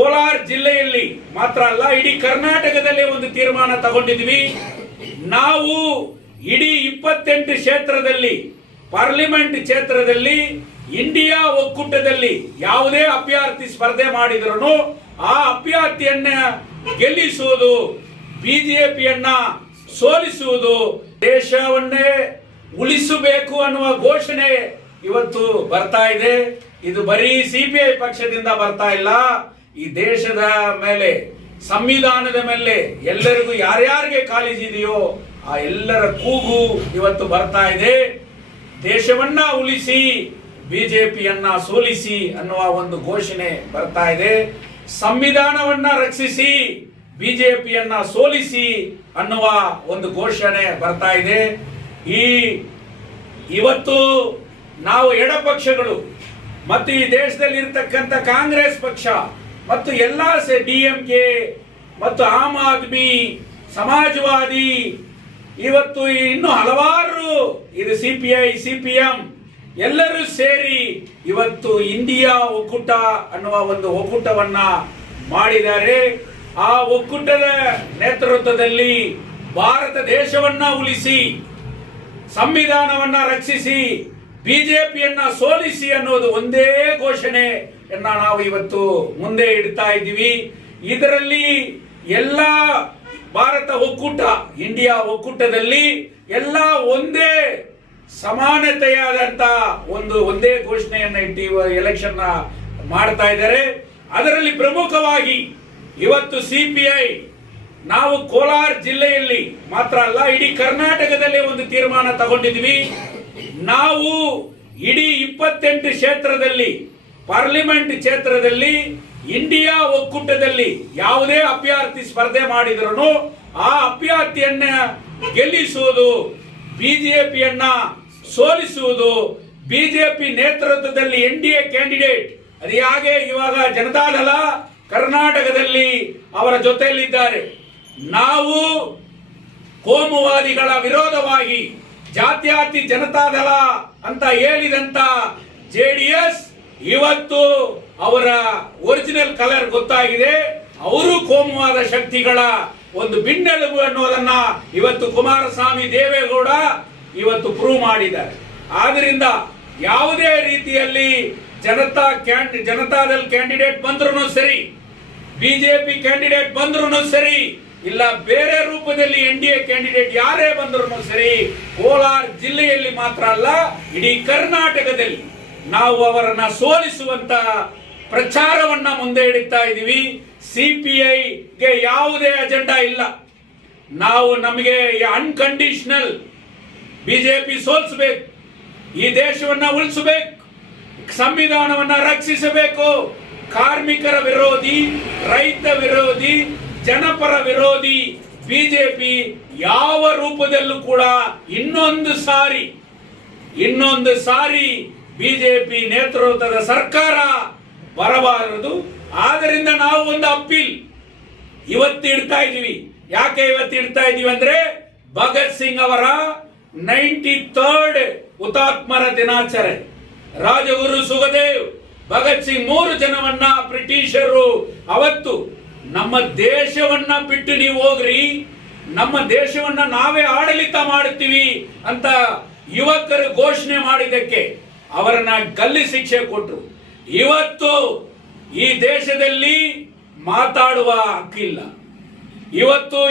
ಕೋಲಾರ ಜಿಲ್ಲೆಯಲ್ಲಿ ಮಾತ್ರ ಅಲ್ಲ, ಇಡೀ ಕರ್ನಾಟಕದಲ್ಲಿ ಒಂದು ತೀರ್ಮಾನ ತಗೊಂಡಿದ್ವಿ ನಾವು ಇಡೀ ಇಪ್ಪತ್ತೆಂಟು ಕ್ಷೇತ್ರದಲ್ಲಿ, ಪಾರ್ಲಿಮೆಂಟ್ ಕ್ಷೇತ್ರದಲ್ಲಿ, ಇಂಡಿಯಾ ಒಕ್ಕೂಟದಲ್ಲಿ ಯಾವುದೇ ಅಭ್ಯರ್ಥಿ ಸ್ಪರ್ಧೆ ಮಾಡಿದ್ರು ಆ ಅಭ್ಯರ್ಥಿಯನ್ನ ಗೆಲ್ಲಿಸುವುದು, ಬಿಜೆಪಿಯನ್ನ ಸೋಲಿಸುವುದು ದೇಶವನ್ನೇ ಉಳಿಸಬೇಕು ಅನ್ನುವ ಘೋಷಣೆ ಇವತ್ತು ಬರ್ತಾ ಇದೆ. ಇದು ಬರೀ ಸಿಪಿಐ ಪಕ್ಷದಿಂದ ಬರ್ತಾ ಇಲ್ಲ. ಈ ದೇಶದ ಮೇಲೆ, ಸಂವಿಧಾನದ ಮೇಲೆ ಎಲ್ಲರಿಗೂ ಯಾರ್ಯಾರಿಗೆ ಕಾಲೇಜ್ ಇದೆಯೋ ಆ ಎಲ್ಲರ ಕೂಗು ಇವತ್ತು ಬರ್ತಾ ಇದೆ. ದೇಶವನ್ನ ಉಳಿಸಿ, ಬಿಜೆಪಿಯನ್ನ ಸೋಲಿಸಿ ಅನ್ನುವ ಒಂದು ಘೋಷಣೆ ಬರ್ತಾ ಇದೆ. ಸಂವಿಧಾನವನ್ನ ರಕ್ಷಿಸಿ, ಬಿಜೆಪಿಯನ್ನ ಸೋಲಿಸಿ ಅನ್ನುವ ಒಂದು ಘೋಷಣೆ ಬರ್ತಾ ಇದೆ. ಈ ಇವತ್ತು ನಾವು ಎಡಪಕ್ಷಗಳು ಮತ್ತು ಈ ದೇಶದಲ್ಲಿ ಇರ್ತಕ್ಕಂಥ ಕಾಂಗ್ರೆಸ್ ಪಕ್ಷ ಮತ್ತು ಎಲ್ಲ ಡಿಎಂಕೆ ಮತ್ತು ಆಮ್ ಆದ್ಮಿ, ಸಮಾಜವಾದಿ, ಇವತ್ತು ಇನ್ನು ಹಲವಾರು ಇದು C P I C P M ಎಲ್ಲರೂ ಸೇರಿ ಇವತ್ತು ಇಂಡಿಯಾ ಒಕ್ಕೂಟ ಅನ್ನುವ ಒಂದು ಒಕ್ಕೂಟವನ್ನ ಮಾಡಿದ್ದಾರೆ. ಆ ಒಕ್ಕೂಟದ ನೇತೃತ್ವದಲ್ಲಿ ಭಾರತ ದೇಶವನ್ನ ಉಳಿಸಿ, ಸಂವಿಧಾನವನ್ನ ರಕ್ಷಿಸಿ, ಬಿಜೆಪಿಯನ್ನ ಸೋಲಿಸಿ ಅನ್ನೋದು ಒಂದೇ ಘೋಷಣೆಯನ್ನ ನಾವು ಇವತ್ತು ಮುಂದೆ ಇಡ್ತಾ ಇದ್ದೀವಿ. ಇದರಲ್ಲಿ ಎಲ್ಲ ಭಾರತ ಒಕ್ಕೂಟ, ಇಂಡಿಯಾ ಒಕ್ಕೂಟದಲ್ಲಿ ಎಲ್ಲ ಒಂದೇ ಸಮಾನತೆಯಾದಂತ ಒಂದು ಒಂದೇ ಘೋಷಣೆಯನ್ನ ಇಟ್ಟು ಎಲೆಕ್ಷನ್ ಮಾಡ್ತಾ ಇದ್ದಾರೆ. ಅದರಲ್ಲಿ ಪ್ರಮುಖವಾಗಿ ಇವತ್ತು ಸಿಪಿಐ ನಾವು ಕೋಲಾರ ಜಿಲ್ಲೆಯಲ್ಲಿ ಮಾತ್ರ ಅಲ್ಲ, ಇಡೀ ಕರ್ನಾಟಕದಲ್ಲಿ ಒಂದು ತೀರ್ಮಾನ ತಗೊಂಡಿದ್ವಿ ನಾವು ಇಡೀ ಇಪ್ಪತ್ತೆಂಟು ಕ್ಷೇತ್ರದಲ್ಲಿ ಪಾರ್ಲಿಮೆಂಟ್ ಕ್ಷೇತ್ರದಲ್ಲಿ ಇಂಡಿಯಾ ಒಕ್ಕೂಟದಲ್ಲಿ ಯಾವುದೇ ಅಭ್ಯರ್ಥಿ ಸ್ಪರ್ಧೆ ಮಾಡಿದ್ರು ಆ ಅಭ್ಯರ್ಥಿಯನ್ನ ಗೆಲ್ಲಿಸುವುದು ಬಿಜೆಪಿಯನ್ನ ಸೋಲಿಸುವುದು ಬಿಜೆಪಿ ನೇತೃತ್ವದಲ್ಲಿ ಎನ್ ಡಿ ಎ ಕ್ಯಾಂಡಿಡೇಟ್. ಅದು ಹಾಗೆ ಇವಾಗ ಜನತಾದಳ ಕರ್ನಾಟಕದಲ್ಲಿ ಅವರ ಜೊತೆಯಲ್ಲಿದ್ದಾರೆ. ನಾವು ಕೋಮುವಾದಿಗಳ ವಿರೋಧವಾಗಿ ಜಾತ್ಯಾತಿ ಜನತಾದಳ ಅಂತ ಹೇಳಿದಂತ ಜೆಡಿಎಸ್ ಇವತ್ತು ಅವರ ಒರಿಜಿನಲ್ ಕಲರ್ ಗೊತ್ತಾಗಿದೆ. ಅವರು ಕೋಮುವಾದ ಶಕ್ತಿಗಳ ಒಂದು ಬಿನ್ನೆಲುಬು ಅನ್ನೋದನ್ನ ಇವತ್ತು ಕುಮಾರಸ್ವಾಮಿ ದೇವೇಗೌಡ ಇವತ್ತು ಪ್ರೂವ್ ಮಾಡಿದ್ದಾರೆ. ಆದ್ರಿಂದ ಯಾವುದೇ ರೀತಿಯಲ್ಲಿ ಜನತಾ ಕ್ಯಾಂಡಿ ಜನತಾದಲ್ ಕ್ಯಾಂಡಿಡೇಟ್ ಬಂದ್ರು ಸರಿ, ಬಿಜೆಪಿ ಕ್ಯಾಂಡಿಡೇಟ್ ಬಂದ್ರು ಸರಿ, ಇಲ್ಲ ಬೇರೆ ರೂಪದಲ್ಲಿ ಎನ್ ಡಿ ಎ ಕ್ಯಾಂಡಿಡೇಟ್ ಯಾರೇ ಬಂದ್ರು ಸರಿ, ಕೋಲಾರ ಜಿಲ್ಲೆಯಲ್ಲಿ ಮಾತ್ರ ಅಲ್ಲ, ಇಡೀ ಕರ್ನಾಟಕದಲ್ಲಿ ನಾವು ಅವರನ್ನ ಸೋಲಿಸುವಂತ ಪ್ರಚಾರವನ್ನ ಮುಂದೆ ಇಡುತ್ತಾ ಇದ್ದೀವಿ ಸಿಪಿಐಗೆ ಯಾವುದೇ ಅಜೆಂಡಾ ಇಲ್ಲ. ನಾವು ನಮಗೆ ಅನ್ಕಂಡೀಷನಲ್ ಬಿಜೆಪಿ ಸೋಲಿಸಬೇಕು. ಈ ದೇಶವನ್ನ ಉಳಿಸಬೇಕು. ಸಂವಿಧಾನವನ್ನ ರಕ್ಷಿಸಬೇಕು. ಕಾರ್ಮಿಕರ ವಿರೋಧಿ, ರೈತ ವಿರೋಧಿ, ಜನಪರ ವಿರೋಧಿ ಬಿಜೆಪಿ ಯಾವ ರೂಪದಲ್ಲೂ ಕೂಡ ಇನ್ನೊಂದು ಸಾರಿ ಇನ್ನೊಂದು ಸಾರಿ ಬಿಜೆಪಿ ನೇತೃತ್ವದ ಸರ್ಕಾರ ಬರಬಾರದು. ಆದ್ದರಿಂದ ನಾವು ಒಂದು ಅಪ್ಪೀಲ್ ಇವತ್ತು ಇಡ್ತಾ ಇದೀವಿ ಯಾಕೆ ಇವತ್ತು ಇಡ್ತಾ ಇದೀವಿ ಅಂದ್ರೆ ಭಗತ್ ಸಿಂಗ್ ಅವರ ನೈಂಟಿ ಥರ್ಡ್ ಹುತಾತ್ಮರ ದಿನಾಚರಣೆ. ರಾಜಗುರು ಸುಖದೇವ್, ಭಗತ್ ಸಿಂಗ್ ಮೂರು ಜನವನ್ನ ಬ್ರಿಟಿಷರು ಅವತ್ತು ನಮ್ಮ ದೇಶವನ್ನ ಬಿಟ್ಟು ನೀವು ಹೋಗ್ರಿ, ನಮ್ಮ ದೇಶವನ್ನ ನಾವೇ ಆಡಳಿತ ಮಾಡುತ್ತೀವಿ ಅಂತ ಯುವಕರು ಘೋಷಣೆ ಮಾಡಿದ್ದಕ್ಕೆ ಅವರನ್ನ ಗಲ್ಲಿ ಶಿಕ್ಷೆ ಕೊಟ್ಟರು ಇವತ್ತು ಈ ದೇಶದಲ್ಲಿ ಮಾತಾಡುವ ಹಕ್ಕಿಲ್ಲ. ಇವತ್ತು